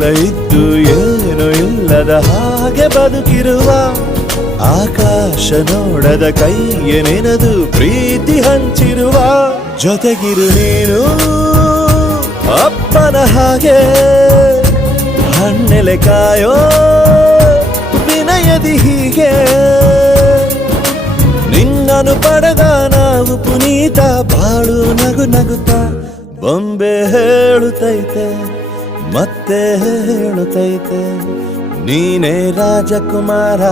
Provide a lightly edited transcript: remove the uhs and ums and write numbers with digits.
ಎಲ್ಲ ಇದ್ದು ಏನು ಇಲ್ಲದ ಹಾಗೆ ಬದುಕಿರುವ ಆಕಾಶ ನೋಡದ ಕೈಯೇ ನೆನೆದು ಪ್ರೀತಿ ಹಂಚಿರುವ ಜೊತೆಗಿರು ನೀನು ಅಪ್ಪನ ಹಾಗೆ ಹಣ್ಣೆಲೆ ಕಾಯೋ ವಿನಯದಿ ಹೀಗೆ ನಿನ್ನನು ಪಡೆದ ನಾವು ಪುನೀತ ಬಾಳು ನಗು ನಗುತ್ತಾ ಬೊಂಬೆ ಹೇಳುತ್ತೈತೆ ಮತ್ತೆ ಹೇಳುತ್ತೈತೆ ನೀನೇ ರಾಜಕುಮಾರ.